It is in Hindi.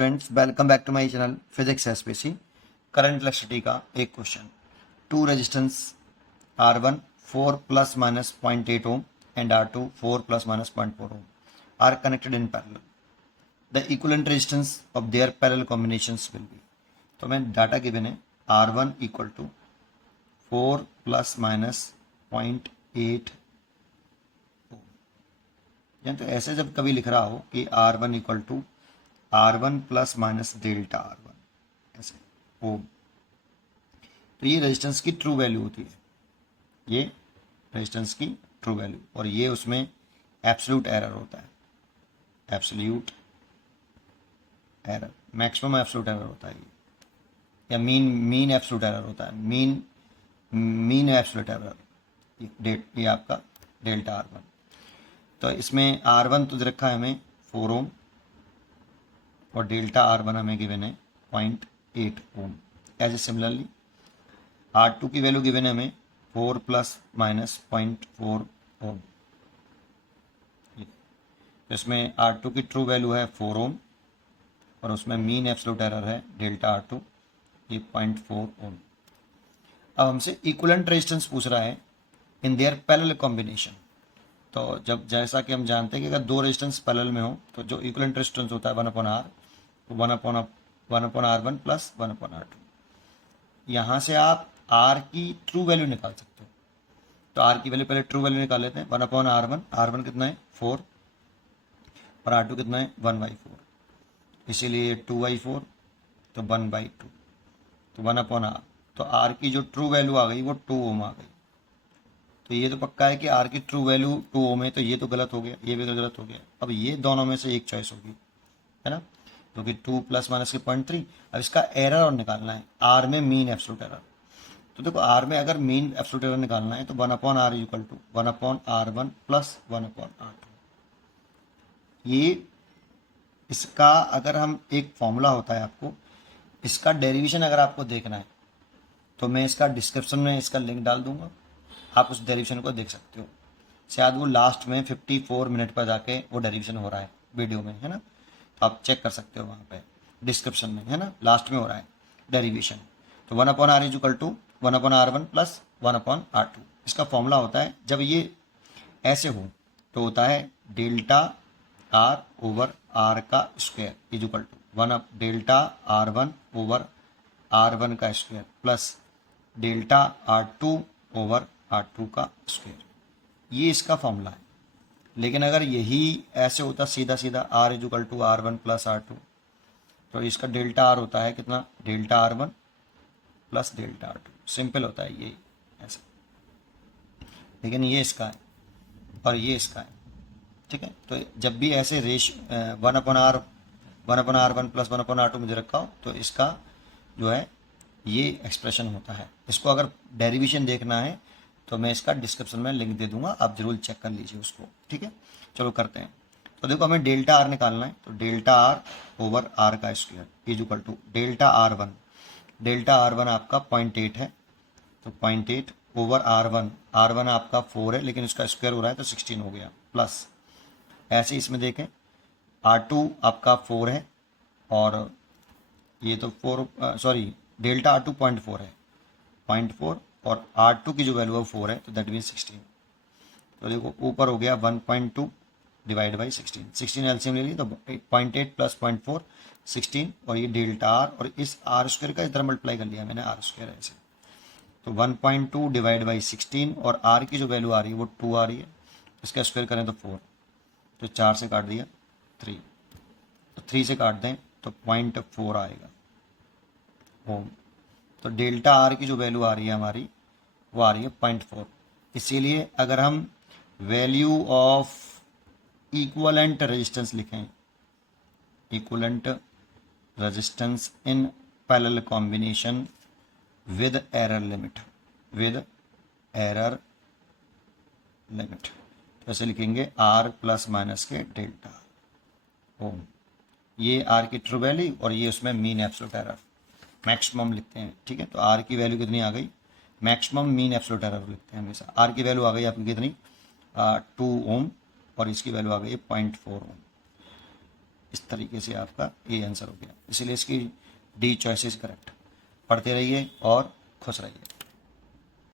Students, welcome back to my channel physics SPC. Current electricity का एक क्वेश्चन। Two resistance R1 4 plus minus 0.8 ohm and R2 4 plus minus 0.4 ohm are connected in parallel. The equivalent resistance of their parallel combinations will be. तो मैं डाटा गिवन है R1 equal to 4 plus minus 0.8 ohm. या तो ऐसे जब कभी लिख रहा हो कि R1 equal to R1 plus minus delta R1 ऐसे ओम, तो ये रेजिस्टेंस की ट्रू वैल्यू होती है, ये रेजिस्टेंस की ट्रू वैल्यू, और ये उसमें एब्सोल्यूट एरर होता है, absolute error, maximum absolute error होता है ये, या मीन एब्सोल्यूट एरर होता है, मीन एब्सोल्यूट एरर, ये आपका डेल्टा R1। तो इसमें R1 तो दे रखा है हमें 4 ओम और डेल्टा R1 हमें गिवन है 0.8 ओम। एज ए सिमिलरली R2 की वैल्यू गिवन है हमें 4 प्लस माइनस 0.4 ओम। तो इसमें R2 की ट्रू वैल्यू है 4 ओम और उसमें मीन एब्सोल्यूट एरर है डेल्टा R2, ये 0.4 ओम। अब हमसे इक्विवेलेंट रेजिस्टेंस पूछ रहा है इन देयर पैरेलल कॉम्बिनेशन। तो जब जैसा कि हम जानते हैं कि अगर दो रेजिस्टेंस पैरेलल में हो तो जो इक्विवेलेंट रेजिस्टेंस होता है 1/R, तो 1/R1 प्लस 1/R2। यहाँ से आप R की ट्रू वैल्यू निकाल सकते हो। तो R की वैल्यू पहले ट्रू वैल्यू निकाल लेते हैं। 1/R1, R1 कितना है 4 और R2 कितना है 1/4, इसीलिए 2/4, तो 1/2, तो 1/R। तो R की जो ट्रू वैल्यू आ गई वो 2 ओम आ गई। तो ये तो पक्का है कि R की ट्रू वैल्यू 2 ओम है, तो ये तो गलत हो गया, ये भी गलत हो गया। अब ये दोनों में से एक चॉइस होगी, है ना, क्योंकि 2 प्लस माइनस के 0.3। अब इसका एरर और निकालना है, R में मीन एब्सोल्यूट एरर। तो देखो R में अगर मीन एब्सोल्यूट एरर निकालना है तो 1/R equal to 1/R1 plus 1/R2। ये इसका अगर हम एक फॉर्मूला होता है, आपको इसका डेरिवेशन अगर आपको देखना है तो मैं इसका डिस्क्रिप्शन में इसका लिंक डाल दूंगा, आप उस डेरिवेशन को देख सकते हो। शायद वो लास्ट में 54 मिनट पर जाके वो डेरिवेशन हो रहा है वीडियो में, है ना, तो आप चेक कर सकते हो वहाँ पे डिस्क्रिप्शन में, है ना, लास्ट में हो रहा है डेरिवेशन। तो 1/R is equal to 1/R1 plus 1/R2। इसका फॉर्मूला होता है, जब ये ऐसे हो तो होता है डेल्टा R ओवर R का square is equal to delta R1 over R1 का square plus delta R2 over R2 का स्क्वायर। ये इसका फॉर्मूला है। लेकिन अगर यही ऐसे होता सीधा सीधा R is equal to R1 plus R2, तो इसका डेल्टा R होता है कितना, delta R1 plus delta R2। Simple होता है ये ऐसा, लेकिन ये इसका है और ये इसका है, ठीक है। तो जब भी ऐसे 1/R1 प्लस 1/R2 मुझे रखा हो तो इसका जो है ये एक्सप्रेशन होता है। इसको अगर डेरिवेशन देखना है तो मैं इसका डिस्क्रिप्शन में लिंक दे दूंगा, आप जरूर चेक कर लीजिए उसको, ठीक है। चलो करते हैं। तो देखो हमें डेल्टा R निकालना है, तो डेल्टा R ओवर R का square is equal to delta R1। Delta R1 आपका 0.8 है, तो 0.8 ओवर R1 आपका 4 है, लेकिन इसका स्क्वायर हो रहा है तो 16 हो गया, प्लस ऐसे इसमें देखें R2 आपका 4 है और ये तो 4, सॉरी डेल्टा R2 0.4 है, 0.4 और R2 की जो वैल्यू है 4 है, तो दैट मीन 16। तो देखो ऊपर हो गया 1.2 डिवाइड बाई 16 एलसीएम ले ली तो 0.8 प्लस 0.4 16, और ये डेल्टा R और इस R स्क्वायर का इधर मल्टीप्लाई कर लिया मैंने, R स्क्वायर ऐसे, तो 1.2 डिवाइड बाई 16 और R की जो वैल्यू आ रही है वो 2 आ रही है, इसका स्क्वायर करें तो 4, तो 4 से काट दिया 3, तो 3 से काट दें तो 0.4 आएगा ओम। तो डेल्टा R की जो वैल्यू आ रही है हमारी वो आ रही है 0.4। इसीलिए अगर हम वैल्यू ऑफ इक्विवेलेंट रेजिस्टेंस लिखें, equivalent resistance in parallel combination with error limit, with error limit, तो ऐसे लिखेंगे R प्लस माइनस के डेल्टा ओम। ये R की ट्रू वैल्यू और ये उसमें मीन एब्सोल्यूट एरर, मैक्सिमम लिखते हैं, ठीक है। तो R की वैल्यू कितनी आ गई, मैक्सिमम मीन एब्सोल्यूट एरर लिखते हैं हमेशा। R की वैल्यू आ गई आपकी कितनी 2 ओम और इसकी वैल्यू आ गई 0.4 ओम। इस तरीके से आपका ए आंसर हो गया, इसलिए इसकी डी चॉइस इज करेक्ट। पढ़ते रहिए और खुश रहिए।